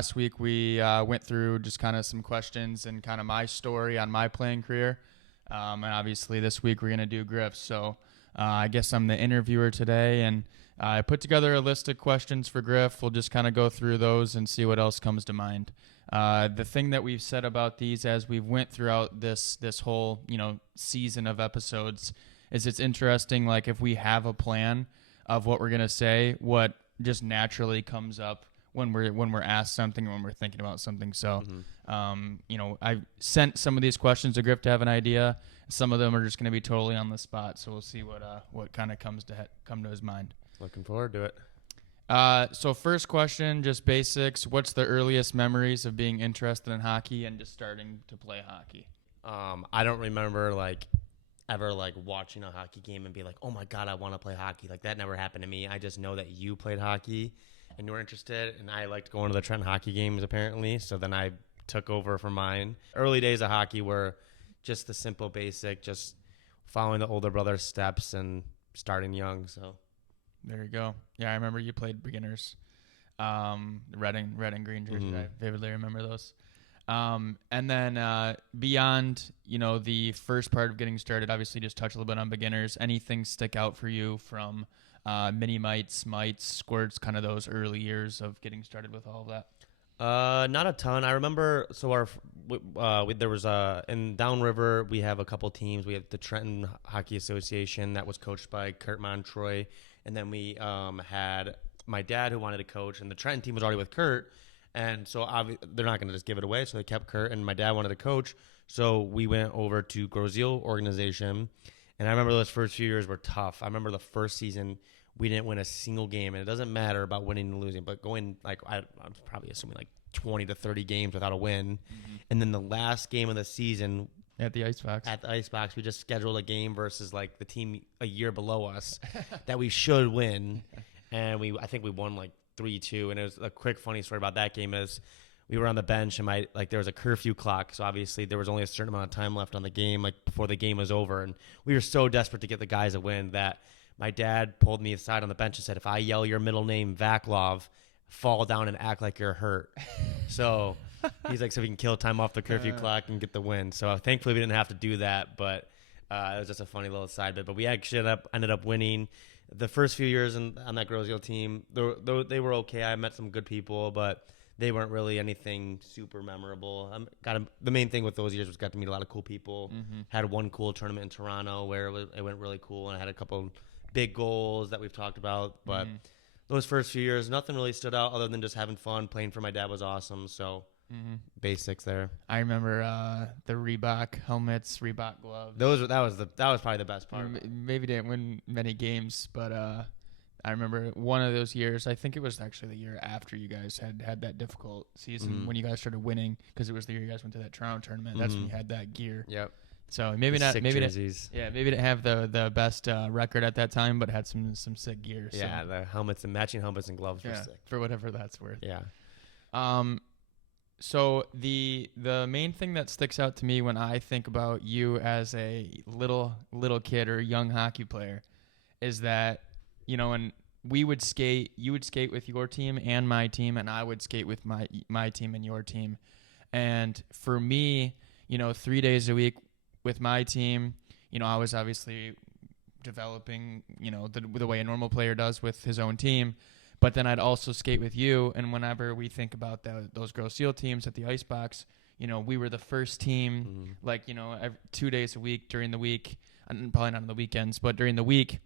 last week we went through just kind of some questions and kind of my story on my playing career. And obviously this week we're going to do Griff. So I guess I'm the interviewer today, and I put together a list of questions for Griff. We'll just kind of go through those and see what else comes to mind. The thing that we've said about these as we've went throughout this whole, season of episodes is it's interesting, like if we have a plan of what we're going to say, what just naturally comes up when we're asked something or when we're thinking about something. So, I sent some of these questions to Griff to have an idea. Some of them are just going to be totally on the spot. So we'll see what kind of come to his mind. Looking forward to it. So first question, just basics. What's the earliest memories of being interested in hockey and just starting to play hockey? I don't remember ever watching a hockey game and be like, oh my God, I want to play hockey. Like that never happened to me. I just know that you played hockey and you were interested, and I liked going to the Trenton hockey games apparently. So then I took over for mine. Early days of hockey were just the simple basic, just following the older brother's steps and starting young. So there you go. Yeah, I remember you played beginners, red and green jersey. Mm-hmm. I vividly remember those. And then beyond, the first part of getting started, obviously just touch a little bit on beginners. Anything stick out for you from mini mites, squirts, kind of those early years of getting started with all of that? Not a ton. I remember. So there was in Downriver we have a couple teams. We have the Trenton Hockey Association that was coached by Kurt Montroy, and then we had my dad who wanted to coach, and the Trenton team was already with Kurt, and so they're not going to just give it away. So they kept Kurt, and my dad wanted to coach, so we went over to Grosjean organization, and I remember those first few years were tough. I remember the first season. We didn't win a single game, and it doesn't matter about winning and losing, but going I'm probably assuming 20 to 30 games without a win. Mm-hmm. And then the last game of the season at the Icebox, we just scheduled a game versus the team a year below us that we should win, and I think we won 3-2. And it was a quick funny story about that game is we were on the bench, and there was a curfew clock, so obviously there was only a certain amount of time left on the game before the game was over, and we were so desperate to get the guys a win that my dad pulled me aside on the bench and said, if I yell your middle name, Vaclav, fall down and act like you're hurt. So he's like, so we can kill time off the curfew clock and get the win. So thankfully we didn't have to do that, but it was just a funny little side bit. But we actually ended up winning. The first few years on that Grosjean team, they were okay. I met some good people, but they weren't really anything super memorable. The main thing with those years was got to meet a lot of cool people. Mm-hmm. Had one cool tournament in Toronto where it went really cool, and I had a couple big goals that we've talked about, but those first few years, nothing really stood out other than just having fun. Playing for my dad was awesome, so basics there. I remember the Reebok helmets, Reebok gloves. That was probably the best part. Maybe didn't win many games, but I remember one of those years. I think it was actually the year after you guys had that difficult season when you guys started winning, because it was the year you guys went to that Toronto tournament. That's when you had that gear. Yep. So maybe didn't have the best record at that time, but had some sick gear. Yeah, so. the helmets and matching helmets and gloves were sick. For whatever that's worth. Yeah. So the main thing that sticks out to me when I think about you as a little kid or young hockey player is that, when we would skate, you would skate with your team and my team, and I would skate with my team and your team. And for me, 3 days a week with my team, I was obviously developing, the way a normal player does with his own team. But then I'd also skate with you. And whenever we think about those Gross Seal teams at the Icebox, we were the first team, 2 days a week during the week, and probably not on the weekends, but during the week,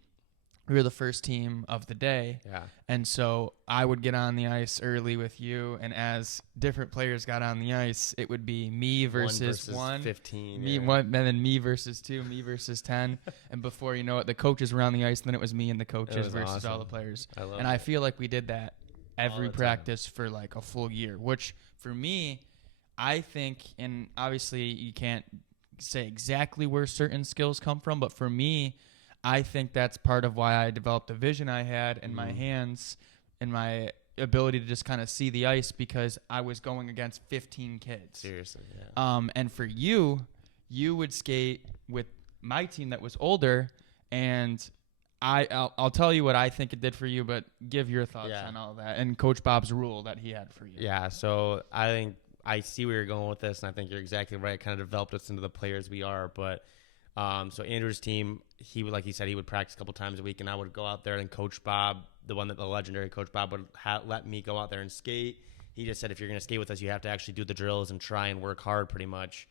we were the first team of the day. Yeah. And so I would get on the ice early with you, and as different players got on the ice, it would be me versus one 15. Me one, and then me versus 2, me versus 10. And before you know it, the coaches were on the ice, and then it was me and the coaches versus all the players. I feel like we did that every practice for a full year, which for me, I think, and obviously you can't say exactly where certain skills come from, but for me, I think that's part of why I developed the vision I had in my hands and my ability to just kind of see the ice, because I was going against 15 kids. Seriously, yeah. And for you would skate with my team that was older, and I'll tell you what I think it did for you, but give your thoughts Yeah. on all that and Coach Bob's rule that he had for you. Yeah, so I think I see where you're going with this, and I think you're exactly right. It kind of developed us into the players we are. But so Andrew's team, he would, like he said, he would practice a couple times a week, and I would go out there, and Coach Bob, the legendary Coach Bob, would let me go out there and skate. He just said, if you're going to skate with us, you have to actually do the drills and try and work hard, pretty much.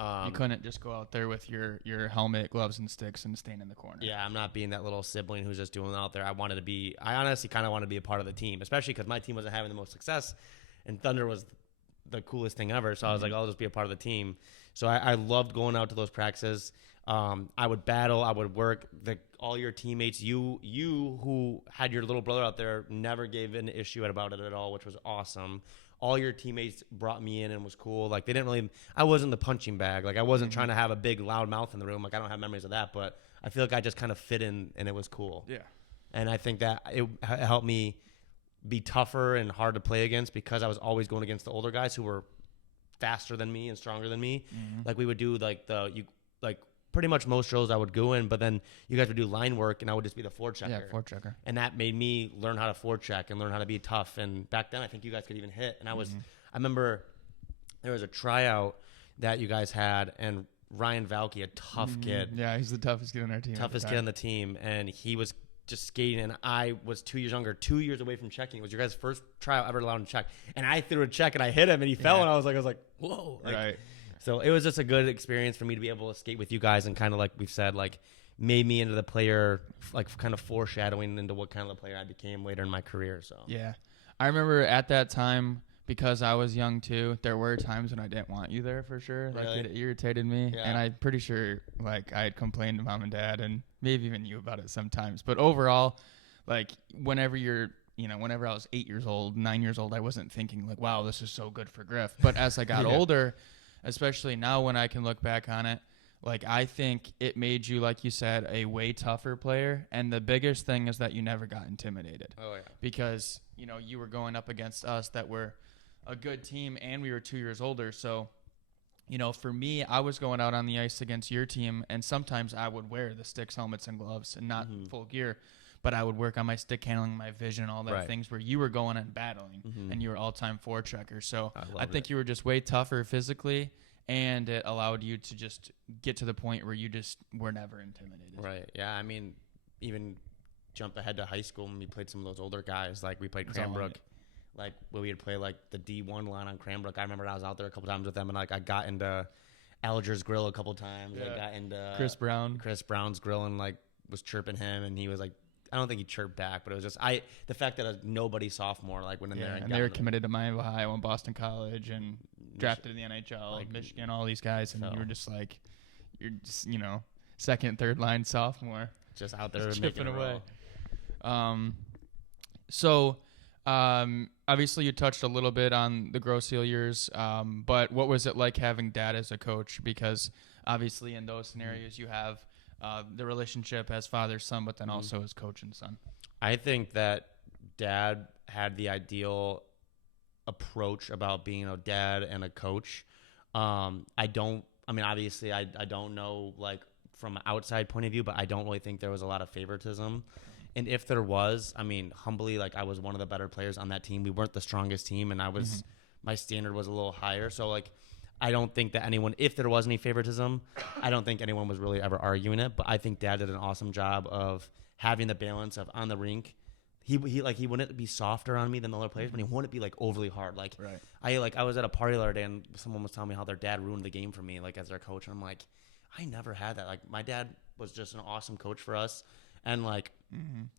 You couldn't just go out there with your helmet, gloves, and sticks and stand in the corner. Yeah, I'm not being that little sibling who's just doing it out there. I honestly kind of wanted to be a part of the team, especially because my team wasn't having the most success, and Thunder was the coolest thing ever. So I was like, I'll just be a part of the team. So I loved going out to those practices. I would battle. I would work. All your teammates, you who had your little brother out there, never gave an issue about it at all, which was awesome. All your teammates brought me in and was cool. Like, I wasn't the punching bag. Like, I wasn't trying to have a big, loud mouth in the room. Like, I don't have memories of that, but I feel like I just kind of fit in, and it was cool. Yeah. And I think that it helped me be tougher and hard to play against because I was always going against the older guys who were faster than me and stronger than me. Like, we would do, pretty much most drills I would go in, but then you guys would do line work, and I would just be the forechecker. Yeah, forechecker. And that made me learn how to forecheck and learn how to be tough. And back then, I think you guys could even hit. And I remember there was a tryout that you guys had, and Ryan Valky, a tough kid. Yeah, he's the toughest kid on our team. Toughest kid on the team. And he was just skating, and I was 2 years younger, 2 years away from checking. It was your guys' first tryout ever allowed him to check. And I threw a check, and I hit him, and he fell, and I was like, whoa. Right. So it was just a good experience for me to be able to skate with you guys, and kind of like we've said, like made me into the player, like kind of foreshadowing into what kind of the player I became later in my career. So yeah, I remember at that time, because I was young too, there were times when I didn't want you there for sure. Like, Really? it irritated me, Yeah. and I'm pretty sure like I had complained to mom and dad and maybe even you about it sometimes. But overall, like whenever I was 8 years old, 9 years old, I wasn't thinking like, wow, this is so good for Griff. But as I got Yeah. older, especially now when I can look back on it, like I think it made you, like you said, a way tougher player. And the biggest thing is that you never got intimidated. Oh yeah. Because, you were going up against us that were a good team, and we were 2 years older. So, for me, I was going out on the ice against your team, and sometimes I would wear the sticks, helmets, and gloves and not full gear. But I would work on my stick handling, my vision, all that Right. things where you were going and battling, and you were all-time forechecker. So I think it. you were just way tougher physically, and it allowed you to just get to the point where you just were never intimidated. Right. Yeah. I mean, even jump ahead to high school when we played some of those older guys. Like we played It's all on Cranbrook. it. Like when we would play like the D1 line on Cranbrook. I remember I was out there a couple times with them, and like I got into Alger's grill a couple times. Yeah. I got into Chris Brown's grill, and like was chirping him, and he was like, I don't think he chirped back, but it was just the fact that a nobody sophomore like went in there and they were committed to Miami, Ohio, and Boston College, and drafted in the NHL, like Michigan, all these guys, and so. you're just second, third line sophomore, just out there just making chipping it away. roll. Obviously you touched a little bit on the Grosse Ile years, but what was it like having dad as a coach? Because obviously in those scenarios you have the relationship as father-son, but then also as coach and son. I think that dad had the ideal approach about being a dad and a coach. Obviously I don't know like from an outside point of view, but I don't really think there was a lot of favoritism. And if there was, humbly, like I was one of the better players on that team. We weren't the strongest team, and my standard was a little higher. So like, I don't think that if there was any favoritism, I don't think anyone was really ever arguing it. But I think dad did an awesome job of having the balance of on the rink. He wouldn't be softer on me than the other players, but he wouldn't be like overly hard. Like Right. I was at a party the other day, and someone was telling me how their dad ruined the game for me, like as their coach. And I'm like, I never had that. Like my dad was just an awesome coach for us. And like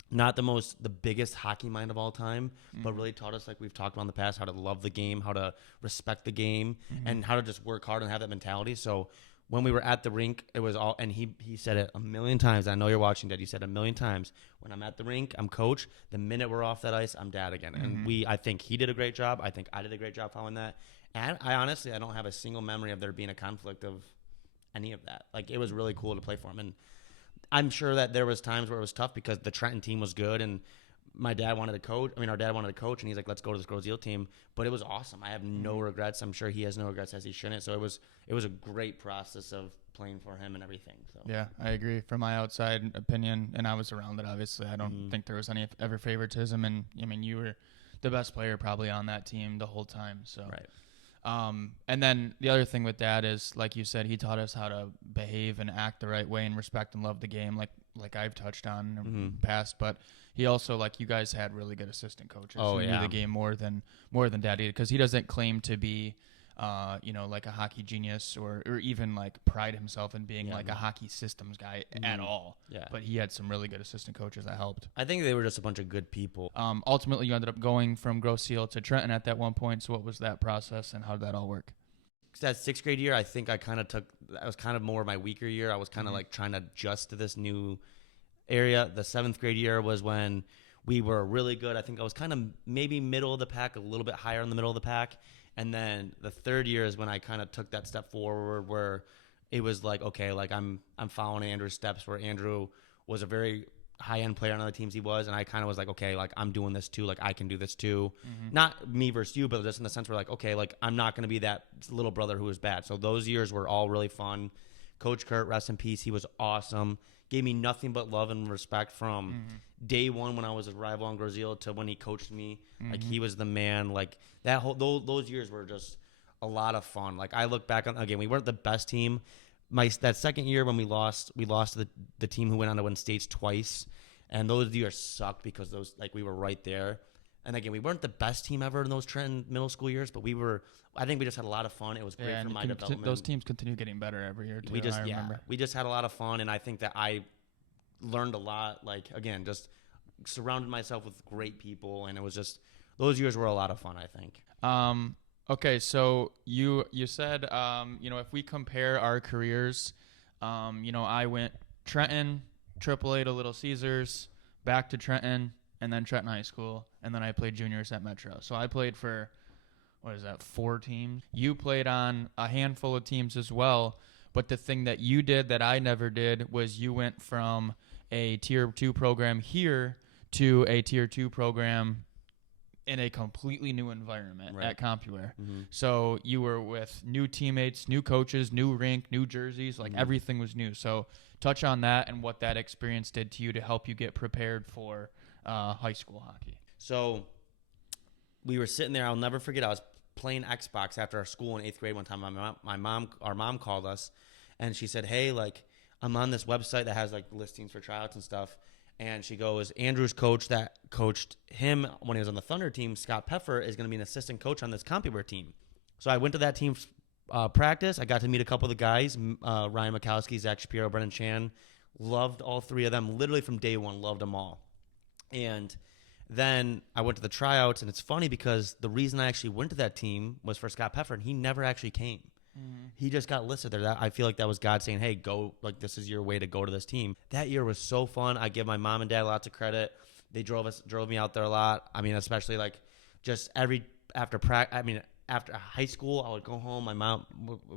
not the biggest hockey mind of all time, but really taught us, like we've talked about in the past, how to love the game, how to respect the game, and how to just work hard and have that mentality. So when we were at the rink, it was all, and he said it a million times. I know you're watching, Dad. You said it a million times. When I'm at the rink, I'm coach. The minute we're off that ice, I'm dad again. And I think he did a great job. I think I did a great job following that. And I honestly don't have a single memory of there being a conflict of any of that. Like it was really cool to play for him. And I'm sure that there was times where it was tough because the Trenton team was good, and my dad wanted to coach. I mean, our dad wanted to coach, and he's like, "Let's go to this girls' Eel team." But it was awesome. I have no regrets. I'm sure he has no regrets, as he shouldn't. So it was a great process of playing for him and everything. So Yeah, I agree. From my outside opinion, and I was around it, obviously, I don't think there was any ever favoritism. And I mean, you were the best player probably on that team the whole time. So, right. And then the other thing with Dad is, like you said, he taught us how to behave and act the right way and respect and love the game, like I've touched on in the past. But he also, like, you guys had really good assistant coaches who knew the game more than Dad did, because he doesn't claim to be, like a hockey genius or even like pride himself in being like a hockey systems guy at all. Yeah. But he had some really good assistant coaches that helped. I think they were just a bunch of good people. Ultimately, you ended up going from Grosse Seal to Trenton at that one point. So what was that process and how did that all work? That 6th grade year, I think I kind of that was kind of more my weaker year. I was kind of like trying to adjust to this new area. The 7th grade year was when we were really good. I think I was kind of maybe middle of the pack, a little bit higher in the middle of the pack. And then the 3rd year is when I kind of took that step forward, where it was like, okay, like I'm following Andrew's steps, where Andrew was a very high-end player on other teams he was, and I kind of was like, okay, like I'm doing this too, like I can do this too. Not me versus you, but just in the sense where like, okay, like I'm not going to be that little brother who was bad. So those years were all really fun. Coach Kurt, rest in peace, he was awesome. Gave me nothing but love and respect from day one when I was a rival on Grosse Ile to when he coached me. Like, he was the man. Like, those years were just a lot of fun. Like, I look back on, again, we weren't the best team. That second year when we lost to the team who went on to win states twice, and those years sucked because we were right there. And again, we weren't the best team ever in those Trenton middle school years, but I think we just had a lot of fun. It was great for my development. Those teams continue getting better every year too. I remember. We just had a lot of fun, and I think that I learned a lot. Like, again, just surrounded myself with great people, and it was just, those years were a lot of fun, I think. Okay, so you said, if we compare our careers, I went Trenton, AAA to Little Caesars, back to Trenton, and then Trenton High School, and then I played juniors at Metro. So I played for, 4 teams? You played on a handful of teams as well, but the thing that you did that I never did was you went from a Tier 2 program here to a Tier 2 program in a completely new environment at CompuWare. So you were with new teammates, new coaches, new rink, new jerseys, like everything was new. So touch on that and what that experience did to you to help you get prepared for high school hockey. So we were sitting there. I'll never forget. I was playing Xbox after our school in 8th grade one time. Our mom called us, and she said, "Hey, like, I'm on this website that has like listings for tryouts and stuff." And she goes, "Andrew's coach that coached him when he was on the Thunder team, Scott Peffer, is going to be an assistant coach on this CompuWare team." So I went to that team's practice. I got to meet a couple of the guys, Ryan Mikowski, Zach Shapiro, Brennan Chan. Loved all 3 of them. Literally from day one, loved them all. And then I went to the tryouts, and it's funny because the reason I actually went to that team was for Scott Peffer, and he never actually came. He just got listed there. I feel like that was God saying, "Hey, go, like, this is your way to go to this team." That year was so fun. I give my mom and dad lots of credit. They drove me out there a lot. I mean, especially like just after high school, I would go home. My mom,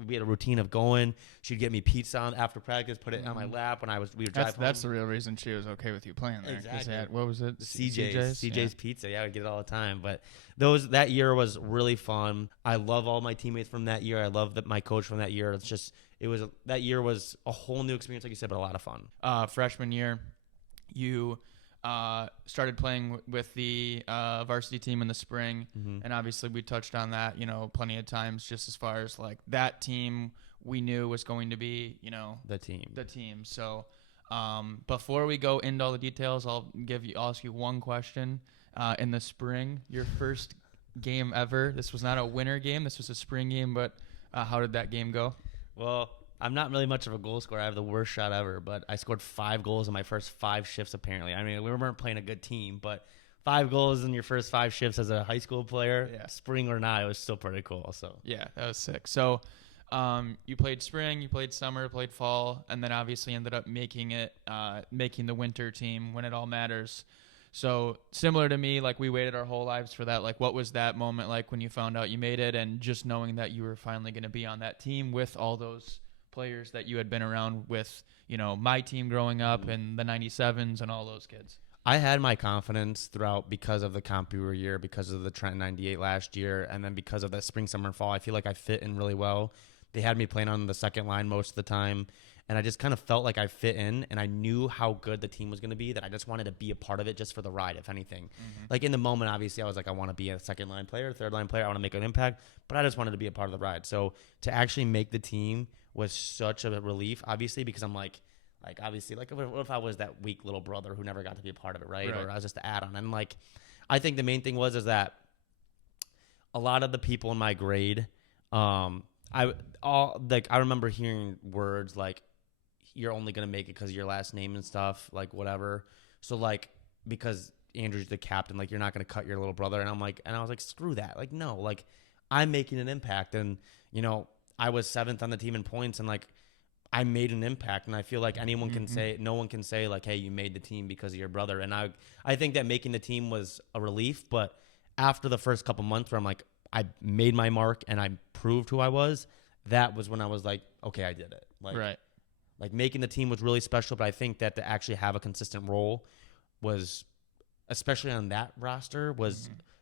we had a routine of going. She'd get me pizza after practice, put it on my lap when we would drive home. That's the real reason she was okay with you playing there. Exactly. What was it? CJ's Pizza. Yeah, I would get it all the time. But that year was really fun. I love all my teammates from that year. I love my coach from that year. That year was a whole new experience, like you said, but a lot of fun. Freshman year, you started playing with the varsity team in the spring, and obviously we touched on that, plenty of times, just as far as like that team we knew was going to be, the team. So before we go into all the details, I'll ask you one question. In the spring, your first game ever, this was not a winter game, this was a spring game, but how did that game go? Well, I'm not really much of a goal scorer. I have the worst shot ever, but I scored 5 goals in my first 5 shifts, apparently. I mean, we weren't playing a good team, but 5 goals in your first 5 shifts as a high school player, spring or not, it was still pretty cool. So yeah, that was sick. So you played spring, you played summer, played fall, and then obviously ended up making the winter team when it all matters. So similar to me, like, we waited our whole lives for that. Like, what was that moment like when you found out you made it, and just knowing that you were finally going to be on that team with all those players that you had been around with, my team growing up and the 97s and all those kids? I had my confidence throughout because of the Computer year, because of the Trent 98 last year, and then because of the spring, summer, and fall. I feel like I fit in really well. They had me playing on the second line most of the time, and I just kind of felt like I fit in, and I knew how good the team was going to be, that I just wanted to be a part of it just for the ride, if anything. Like in the moment, obviously, I was like, I want to be a second line player, third line player. I want to make an impact, but I just wanted to be a part of the ride. So to actually make the team was such a relief, obviously, because I'm like obviously, like what if I was that weak little brother who never got to be a part of it, right? Or I was just the add-on. And like, I think the main thing is that a lot of the people in my grade, I remember hearing words like, you're only gonna make it because of your last name and stuff, like whatever. So like, because Andrew's the captain, like you're not gonna cut your little brother. And I was like, screw that. Like, no, like I'm making an impact. And I was 7th on the team in points, and like I made an impact. And I feel like anyone can say, no one can say like, hey, you made the team because of your brother. And I think that making the team was a relief. But after the first couple months where I'm like, I made my mark and I proved who I was, that was when I was like, okay, I did it. Like, Right. Like making the team was really special, but I think that to actually have a consistent role was, especially on that roster,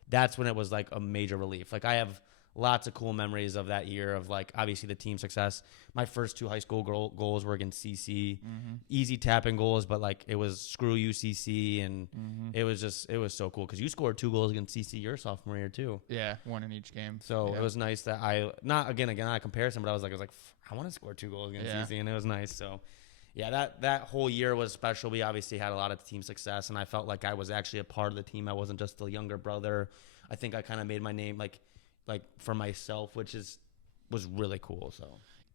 that's when it was like a major relief. Like I have lots of cool memories of that year of like obviously the team success. My first 2 high school goals were against CC, easy tapping goals, but like it was screw you CC, and it was so cool because you scored 2 goals against CC your sophomore year too. Yeah, 1 in each game. So it was nice that I not a comparison, but I was like I want to score 2 goals against CC, and it was nice. So yeah, that whole year was special. We obviously had a lot of team success, and I felt like I was actually a part of the team. I wasn't just the younger brother. I think I kind of made my name like for myself, which was really cool.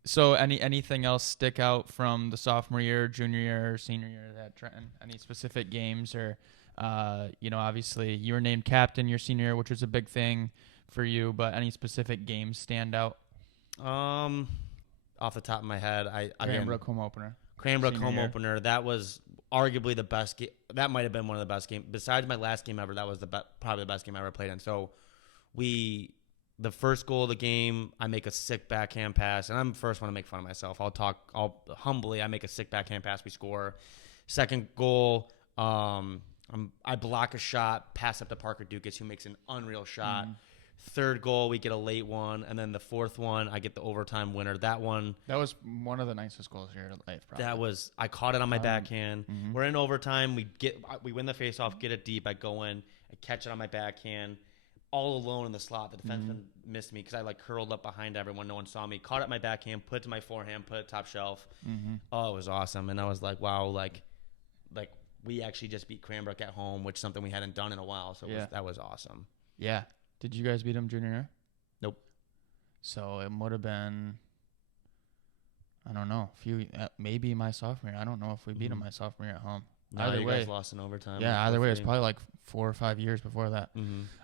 So anything else stick out from the sophomore year, junior year, or senior year that Trenton? Any specific games or, obviously you were named captain your senior year, which was a big thing for you, but any specific games stand out? Off the top of my head, Cranbrook home opener. Cranbrook home opener. That was arguably the best game. That might have been one of the best games. Besides my last game ever, that was probably the best game I ever played in. So the first goal of the game, I make a sick backhand pass, and I'm the first one to make fun of myself. I make a sick backhand pass. We score. Second goal, I block a shot, pass up to Parker Dukas, who makes an unreal shot. Third goal, we get a late one, and then the fourth one, I get the overtime winner. That was one of the nicest goals of your life, probably. I caught it on my backhand. We're in overtime. We win the faceoff, get it deep. I go in, I catch it on my backhand. All alone in the slot. The defenseman missed me because I curled up behind everyone. No one saw me. Caught it my backhand, put it to my forehand, put it top shelf. Oh, it was awesome. And I was like, wow, like we actually just beat Cranbrook at home, which is something we hadn't done in a while. So that was awesome. Yeah. Did you guys beat them junior year? Nope. So it would have been, I don't know, maybe my sophomore year. I don't know if we beat them my sophomore year at home. No, either way, guys lost in overtime. Yeah, either way, it's probably like 4 or 5 years before that.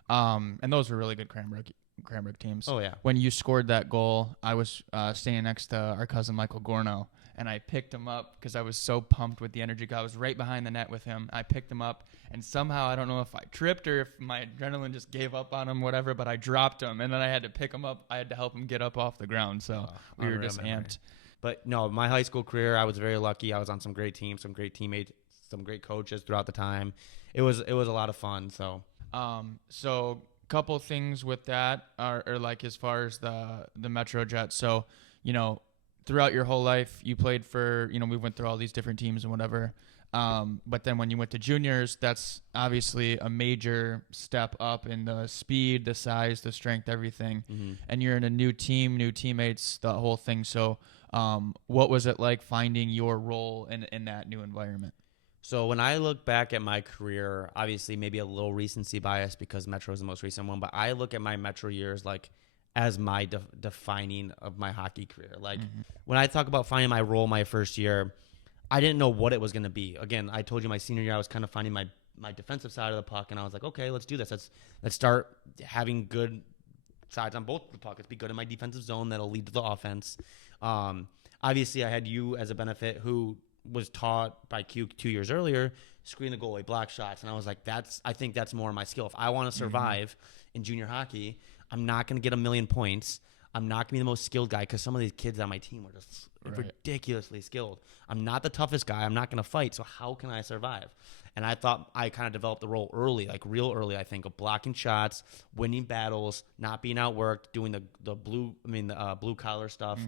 And those were really good Cranbrook teams. Oh yeah. When you scored that goal, I was standing next to our cousin Michael Gorno, and I picked him up because I was so pumped with the energy. I was right behind the net with him. I picked him up, and somehow I don't know if I tripped or if my adrenaline just gave up on him, whatever. But I dropped him, and then I had to pick him up. I had to help him get up off the ground. So we were just amped. But no, my high school career, I was very lucky. I was on some great teams, some great teammates, some great coaches throughout the time. It was a lot of fun. So couple things with that are like as far as the Metro Jets. So, throughout your whole life, you played for, we went through all these different teams and whatever. But then when you went to juniors, that's obviously a major step up in the speed, the size, the strength, everything. And you're in a new team, new teammates, the whole thing. So, what was it like finding your role in that new environment? So when I look back at my career, obviously maybe a little recency bias because Metro is the most recent one, but I look at my Metro years as my defining of my hockey career. When I talk about finding my role my first year, I didn't know what it was going to be. Again, I told you my senior year I was kind of finding my defensive side of the puck, and I was like, okay, let's do this. Let's start having good sides on both the puck. Let's be good in my defensive zone that'll lead to the offense. Obviously, I had you as a benefit who was taught by Q 2 years earlier, screen the goalie, block shots. And I was like, I think that's more my skill. If I want to survive in junior hockey, I'm not going to get a million points. I'm not going to be the most skilled guy because some of these kids on my team were just ridiculously skilled. I'm not the toughest guy. I'm not going to fight. So how can I survive? And I thought I kind of developed the role early, like real early, I think, of blocking shots, winning battles, not being outworked, doing the blue collar stuff.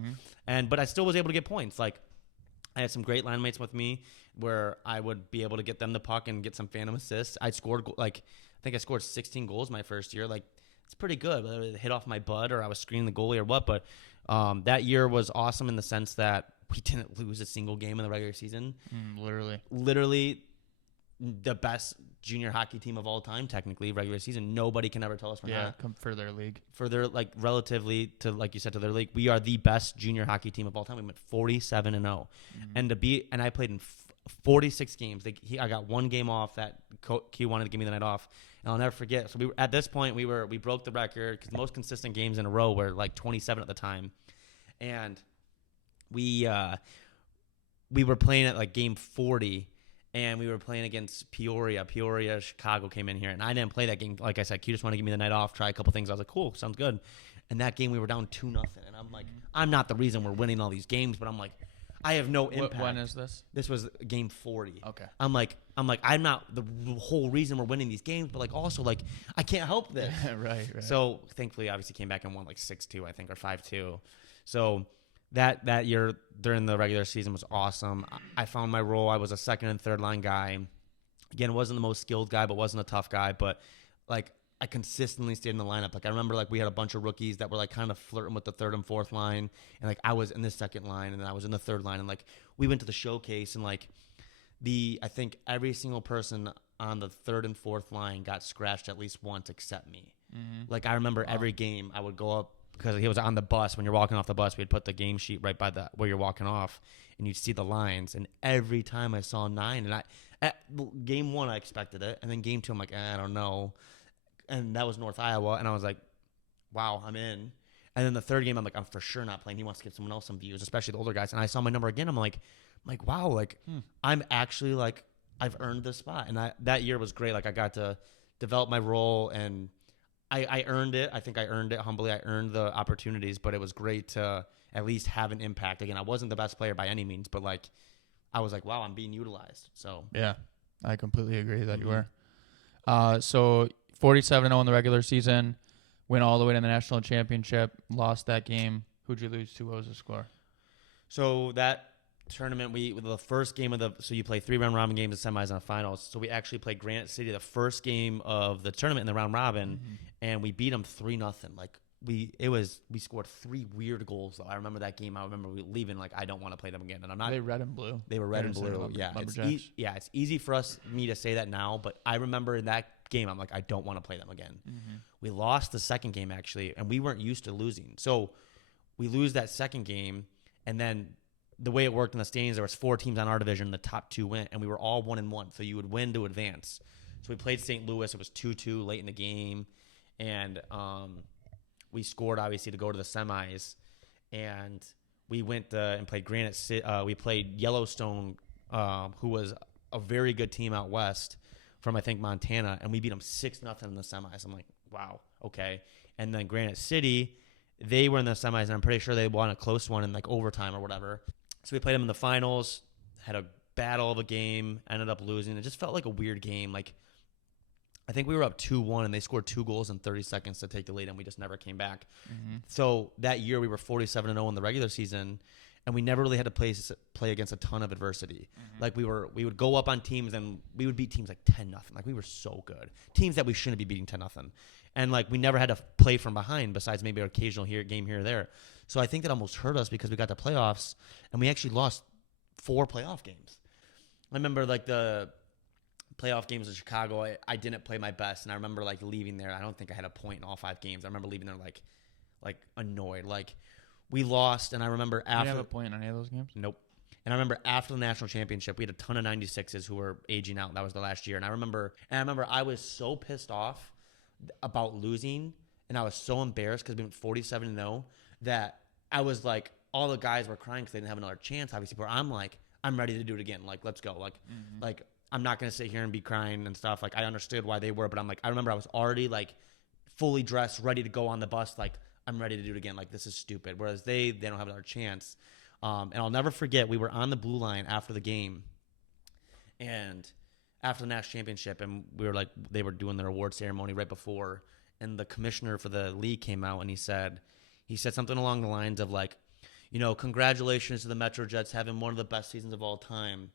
But I still was able to get points. Like, I had some great line mates with me where I would be able to get them the puck and get some phantom assists. I think I scored 16 goals my first year. Like, it's pretty good. Whether it hit off my butt or I was screening the goalie or what. But that year was awesome in the sense that we didn't lose a single game in the regular season. Literally the best junior hockey team of all time, technically, regular season. Nobody can ever tell us we're not. For their league. For their, like, relatively to, like you said, to their league, we are the best junior hockey team of all time. We went 47-0. And I played in 46 games. I got one game off that Q wanted to give me the night off. And I'll never forget. So at this point, we broke the record because the most consistent games in a row were like 27 at the time. And we were playing at like game 40. And we were playing against Peoria. Chicago came in here. And I didn't play that game. Like I said, Q just wanted to give me the night off, try a couple things. I was like, cool, sounds good. And that game, we were down 2-0. And I'm like, I'm not the reason we're winning all these games, but I'm like, I have no impact. When is this? This was game 40. Okay. I'm like, I'm not the whole reason we're winning these games, but like also like I can't help this. Right. So thankfully, obviously came back and won like 6-2, I think, or 5-2. So that year during the regular season was awesome. I found my role. I was a second and third line guy. Again, wasn't the most skilled guy, but wasn't a tough guy. But like I consistently stayed in the lineup. Like I remember like we had a bunch of rookies that were like kind of flirting with the third and fourth line. And like I was in the second line and then I was in the third line. And like we went to the showcase and like I think every single person on the third and fourth line got scratched at least once except me. Like I remember every game I would go up because he was on the bus. When you're walking off the bus, we'd put the game sheet right by where you're walking off and you'd see the lines. And every time I saw 9 and at game 1, I expected it. And then game 2, I'm like, I don't know. And that was North Iowa. And I was like, wow, I'm in. And then the third game, I'm like, I'm for sure not playing. He wants to give someone else some views, especially the older guys. And I saw my number again. I'm like, wow, like I'm actually like, I've earned this spot. And that year was great. Like I got to develop my role and I earned it. I think I earned it humbly. I earned the opportunities, but it was great to at least have an impact. Again, I wasn't the best player by any means, but like I was like, wow, I'm being utilized. So yeah, I completely agree that you were. So 47-0 in the regular season, went all the way to the national championship, lost that game. Who'd you lose to? What was the score? So that tournament, the first game so you play 3 round robin games, the semis, and the finals. So we actually played Granite City the first game of the tournament in the round robin, and we beat them 3-0. Like we scored 3 weird goals though. I remember that game. I remember we leaving like I don't want to play them again. And I'm not. They red and blue. They were red and blue. Yeah, it's easy for me to say that now, but I remember in that game I'm like I don't want to play them again. We lost the second game actually, and we weren't used to losing. So we lose that second game, and then the way it worked in the standings, there was 4 teams on our division. The top 2 went, and we were all 1-1. So you would win to advance. So we played St. Louis. It was 2-2 late in the game, and we scored obviously to go to the semis. And we went and played Granite City. We played Yellowstone, who was a very good team out west from I think Montana, and we beat them 6-0 in the semis. I'm like, wow, okay. And then Granite City, they were in the semis, and I'm pretty sure they won a close one in like overtime or whatever. So we played them in the finals, had a battle of a game, ended up losing. It just felt like a weird game. Like I think we were up 2-1, and they scored 2 goals in 30 seconds to take the lead, and we just never came back. So that year we were 47-0 in the regular season, and we never really had to play against a ton of adversity. Like we would go up on teams, and we would beat teams like 10-0. Like we were so good. Teams that we shouldn't be beating 10-0. And like we never had to play from behind besides maybe an occasional game here or there. So I think that almost hurt us because we got to playoffs and we actually lost 4 playoff games. I remember like the playoff games in Chicago, I didn't play my best, and I remember like leaving there. I don't think I had a point in all 5 games. I remember leaving there like annoyed. Like we lost, and I remember after. Did you have a point in any of those games? Nope. And I remember after the national championship, we had a ton of 96s who were aging out. That was the last year, and I remember I was so pissed off about losing, and I was so embarrassed because we went 47-0 that I was like, all the guys were crying because they didn't have another chance, obviously. But I'm like, I'm ready to do it again. Like, let's go. Like I'm not gonna sit here and be crying and stuff. Like I understood why they were, but I'm like, I remember I was already like fully dressed, ready to go on the bus. Like I'm ready to do it again. Like, this is stupid. Whereas they don't have another chance. And I'll never forget, we were on the blue line after the game, and after the national championship, and we were like, they were doing their award ceremony right before, and the commissioner for the league came out, and he said something along the lines of like, congratulations to the Metro Jets having one of the best seasons of all time.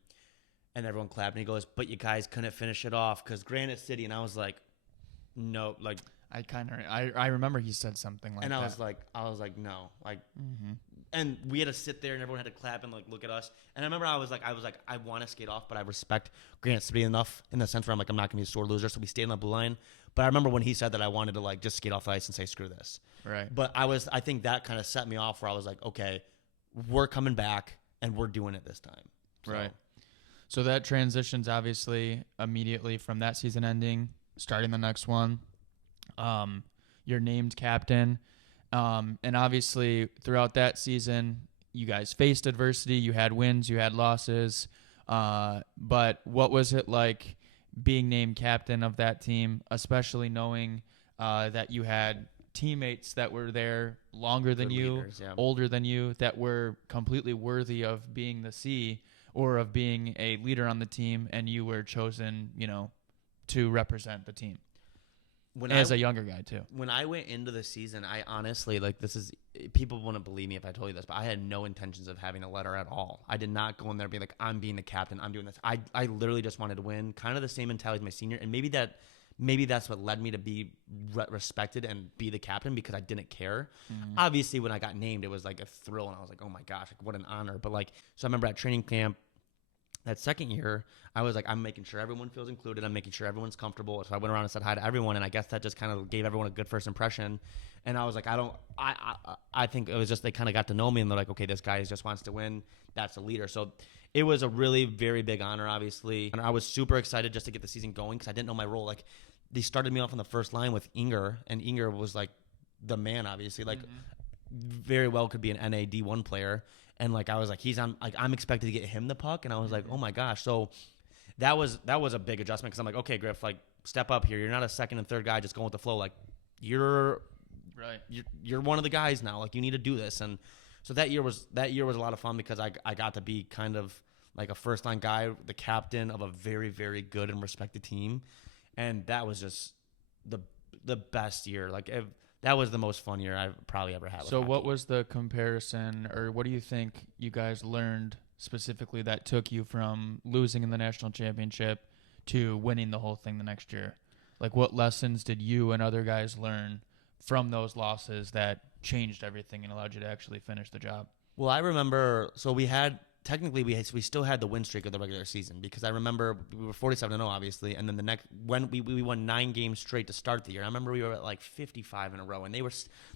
And everyone clapped, and he goes, but you guys couldn't finish it off because Granite City. And I was like, no, like, I remember he said something like that. And I was like, no, like, and we had to sit there, and everyone had to clap and like look at us. And I remember I was like, I want to skate off, but I respect Granite City enough in the sense where I'm like, I'm not gonna be a sore loser. So we stayed on the blue line. But I remember when he said that, I wanted to like just skate off the ice and say screw this. Right. But I think that kind of set me off where I was like, okay, we're coming back and we're doing it this time. So. Right. So that transitions obviously immediately from that season ending, starting the next one. You're named captain. And obviously throughout that season, you guys faced adversity. You had wins, you had losses. But what was it like being named captain of that team, especially knowing that you had teammates that were there longer than you, leaders, yeah. older than you, that were completely worthy of being the C or of being a leader on the team, and you were chosen, to represent the team as a younger guy too. When I went into the season, I honestly, like, people wouldn't believe me if I told you this, but I had no intentions of having a letter at all. I did not go in there and be like, I'm being the captain, I'm doing this. I literally just wanted to win, kind of the same mentality as my senior, and maybe that's what led me to be respected and be the captain, because I didn't care. Obviously, when I got named, it was like a thrill, and I was like, oh my gosh, like, what an honor. But like, so I remember at training camp that second year, I was like, I'm making sure everyone feels included. I'm making sure everyone's comfortable. So I went around and said hi to everyone, and I guess that just kind of gave everyone a good first impression. And I was like, I think it was just they kind of got to know me, and they're like, okay, this guy just wants to win. That's a leader. So it was a really very big honor, obviously. And I was super excited just to get the season going because I didn't know my role. Like, they started me off on the first line with Inger, and Inger was like the man, obviously. Like, very well could be an NAD1 player. And like, I was like, I'm expected to get him the puck. And I was like, oh my gosh. So that was a big adjustment, because I'm like, okay, Griff, like, step up here. You're not a second and third guy just going with the flow. Like, you're one of the guys now. Like, you need to do this. And so that year was a lot of fun, because I got to be kind of like a first line guy, the captain of a very, very good and respected team. And that was just the best year. Like, that was the most fun year I've probably ever had. So what was the comparison, or what do you think you guys learned specifically that took you from losing in the national championship to winning the whole thing the next year? Like, what lessons did you and other guys learn from those losses that changed everything and allowed you to actually finish the job? Well, I remember, so we still had the win streak of the regular season, because I remember we were 47-0, obviously, and then the next, when we won 9 games straight to start the year. I remember we were at like 55 in a row, and the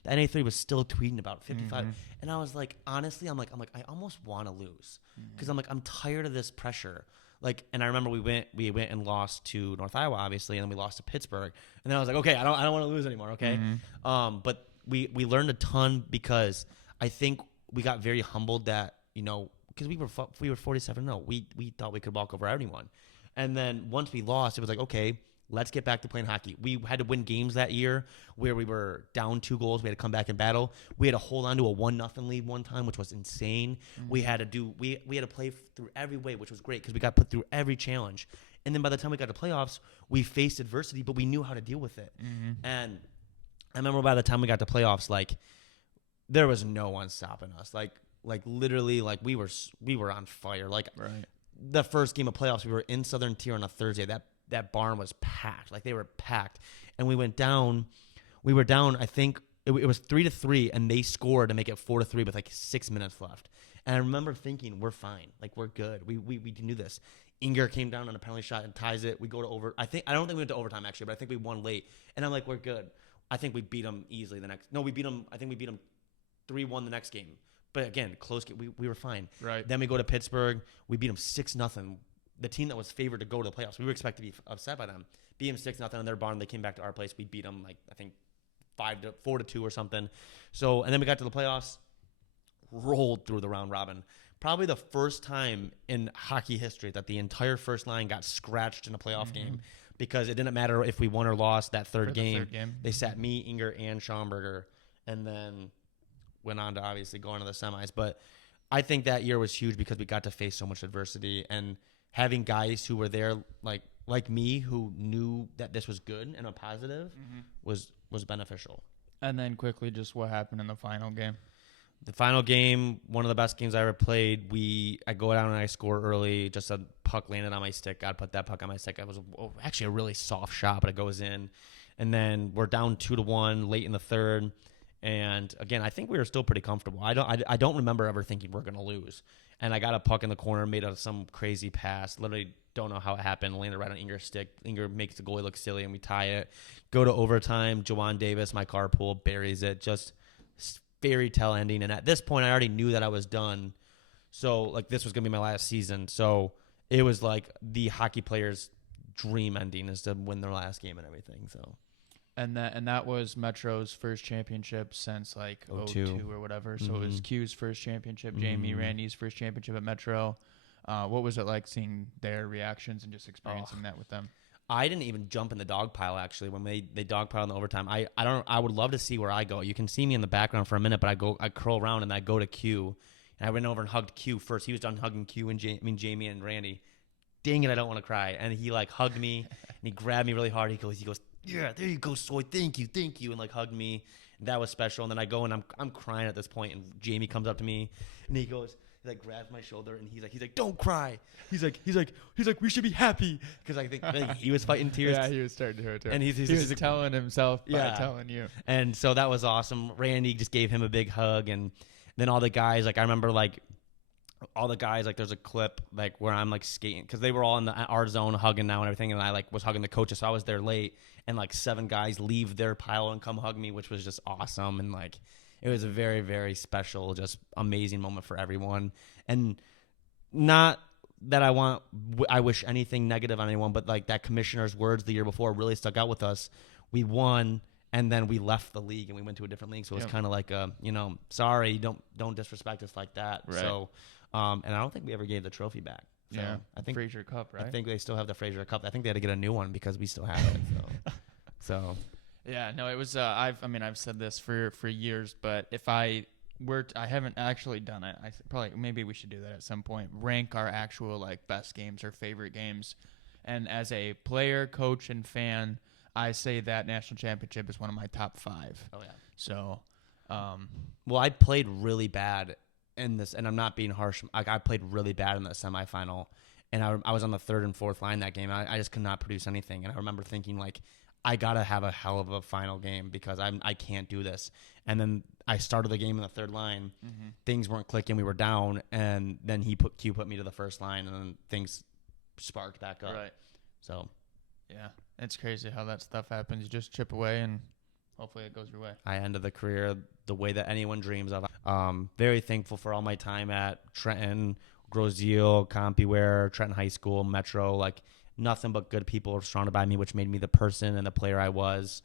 NA3 was still tweeting about 55, and I was like, honestly, I'm like, I almost want to lose, because I'm like, I'm tired of this pressure. Like, and I remember we went and lost to North Iowa, obviously, and then we lost to Pittsburgh, and then I was like, okay, I don't want to lose anymore, okay? But we learned a ton, because I think we got very humbled that, because we were 47-0. We thought we could walk over anyone. And then once we lost, it was like, okay, let's get back to playing hockey. We had to win games that year where we were down 2 goals. We had to come back and battle. We had to hold on to a 1-0 lead one time, which was insane. We had to play through every way, which was great, because we got put through every challenge. And then by the time we got to playoffs, we faced adversity, but we knew how to deal with it. And I remember by the time we got to playoffs, like, there was no one stopping us. Like literally, like, we were on fire. Like, the first game of playoffs, we were in Southern Tier on a Thursday. That barn was packed. Like, they were packed. And we went down. We were down, I think, it was 3-3, and they scored to make it 4-3 with like 6 minutes left. And I remember thinking, we're fine. Like, we're good. We can do this. Inger came down on a penalty shot and ties it. We go to over. I don't think we went to overtime, actually, but I think we won late. And I'm like, we're good. I think we beat them easily we beat them 3-1 the next game. But again, close game. We were fine. Right. Then we go to Pittsburgh. We beat them 6-0. The team that was favored to go to the playoffs. We were expected to be upset by them. Beat them 6-0 in their barn. They came back to our place. We beat them, like, I think 4-2 or something. So, and then we got to the playoffs. Rolled through the round robin. Probably the first time in hockey history that the entire first line got scratched in a playoff game, because it didn't matter if we won or lost that third game. They sat me, Inger, and Schaumburger, and then went on to obviously go into the semis. But I think that year was huge because we got to face so much adversity, and having guys who were there like me who knew that this was good and a positive was beneficial. And then quickly, just what happened in the final game? The final game, one of the best games I ever played. I go down and I score early. Just a puck landed on my stick. God put that puck on my stick. It was actually a really soft shot, but it goes in. And then we're down 2-1 late in the third. And again, I think we were still pretty comfortable. I don't remember ever thinking we're gonna lose. And I got a puck in the corner, made some crazy pass. Literally don't know how it happened. Landed right on Inger's stick. Inger makes the goalie look silly, and we tie it. Go to overtime. Jawan Davis, my carpool, buries it. Just fairy tale ending. And at this point, I already knew that I was done. So this was gonna be my last season. So it was like the hockey player's dream ending is to win their last game and everything. So. And that was Metro's first championship since 02 or whatever. So it was Q's first championship, Jamie, Randy's first championship at Metro. What was it like seeing their reactions and just experiencing that with them? I didn't even jump in the dog pile actually when they dog piled in the overtime. I would love to see where I go. You can see me in the background for a minute, but I curl around and I go to Q, and I went over and hugged Q first. He was done hugging Q and Jamie and Randy. Dang it, I don't want to cry. And he hugged me and he grabbed me really hard. He goes, yeah, there you go, Soy. Thank you, and hugged me. And that was special. And then I go and I'm crying at this point, and Jamie comes up to me and he goes, he grabs my shoulder and he's like, don't cry. He's like, we should be happy, because I think he was fighting tears. Yeah, he was starting to hurt too. And he was telling himself by telling you. And so that was awesome. Randy just gave him a big hug, and then all the guys, I remember all the guys, there's a clip where I'm skating, because they were all in our zone hugging now and everything, and I was hugging the coaches, so I was there late, and 7 guys leave their pile and come hug me, which was just awesome. And it was a very, very special, just amazing moment for everyone. And not that I wish anything negative on anyone, but that commissioner's words the year before really stuck out with us. We won, and then we left the league and we went to a different league, so it was kind of sorry, don't disrespect us like that. Right. So and I don't think we ever gave the trophy back. So yeah, I think Fraser Cup, right? I think they still have the Fraser Cup. I think they had to get a new one because we still have it. So yeah, no, it was. I've said this for years, but if I haven't actually done it. Maybe we should do that at some point. Rank our actual best games or favorite games, and as a player, coach, and fan, I say that national championship is one of my top 5. Oh yeah. So, well, I played really bad in this, and I'm not being harsh. I played really bad in the semifinal, and I was on the 3rd and 4th line that game. I just could not produce anything, and I remember thinking I gotta have a hell of a final game because I can't do this. And then I started the game in the 3rd line. Mm-hmm. Things weren't clicking. We were down, and then Q put me to the 1st line, and then things sparked back up. Right. So, yeah, it's crazy how that stuff happens. You just chip away, and hopefully it goes your way. I ended the career the way that anyone dreams of. Very thankful for all my time at Trenton, Grozeal, CompuWare, Trenton High School, Metro. Nothing but good people were surrounded by me, which made me the person and the player I was.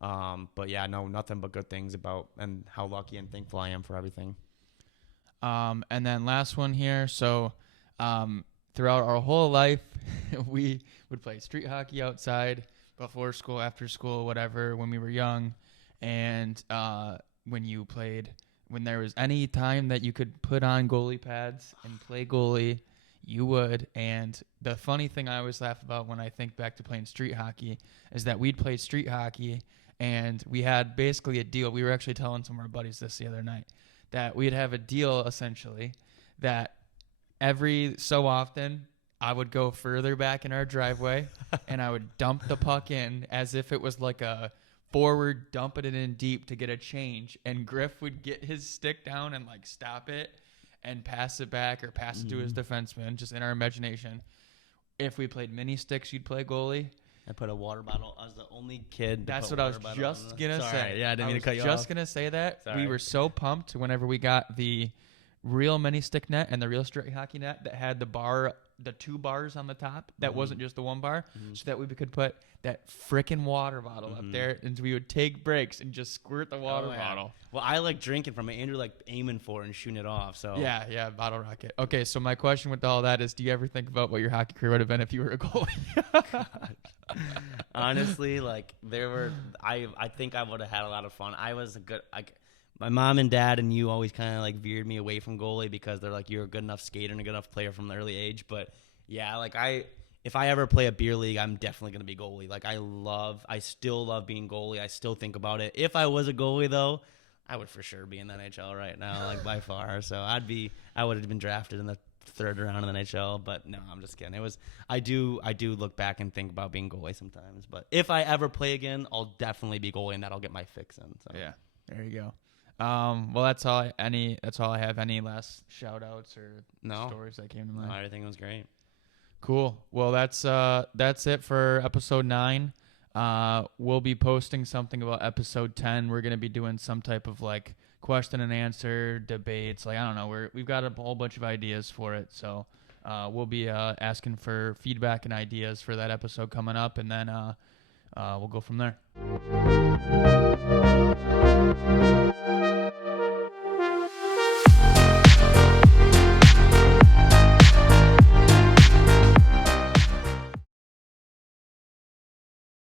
But yeah, no, nothing but good things about, and how lucky and thankful I am for everything. And then last one here. So throughout our whole life, we would play street hockey outside before school, after school, whatever, when we were young. And when there was any time that you could put on goalie pads and play goalie, you would. And the funny thing I always laugh about when I think back to playing street hockey is that we'd play street hockey, and we had basically a deal. We were actually telling some of our buddies this the other night, that we'd have a deal essentially that every so often I would go further back in our driveway and I would dump the puck in as if it was a forward, dumping it in deep to get a change, and Griff would get his stick down and stop it and pass it back or pass it to his defenseman, just in our imagination. If we played mini sticks, you'd play goalie. I put a water bottle. I was the only kid. That's what I was just going to say. Yeah, I didn't mean to cut you off. I was just going to say that. Sorry. We were so pumped whenever we got the real mini stick net and the real street hockey net that had the 2 bars on the top that wasn't just the 1 bar, so that we could put that frickin' water bottle up there, and we would take breaks and just squirt the water bottle. Well, I like drinking from it. Andrew like aiming for it and shooting it off. So Yeah, bottle rocket. Okay, so my question with all that is, do you ever think about what your hockey career would have been if you were a goalie? Honestly, like I think I would have had a lot of fun. I was a good my mom and dad and you always kind of like veered me away from goalie because they're like, you're a good enough skater and a good enough player from the early age. But yeah, like if I ever play a beer league, I'm definitely gonna be goalie. Like I still love being goalie. I still think about it. If I was a goalie though, I would for sure be in the NHL right now, like by far. So I would have been drafted in the 3rd round in the NHL. But no, I'm just kidding. I do look back and think about being goalie sometimes. But if I ever play again, I'll definitely be goalie, and that'll get my fix in. So. Yeah, there you go. Well, that's all I have. Any last shout outs or stories that came to mind? No, everything was great. Cool. Well, that's it for episode 9. We'll be posting something about episode 10. We're going to be doing some type of like question and answer debates. Like, I don't know, we've got a whole bunch of ideas for it. So, we'll be, asking for feedback and ideas for that episode coming up, and then, we'll go from there.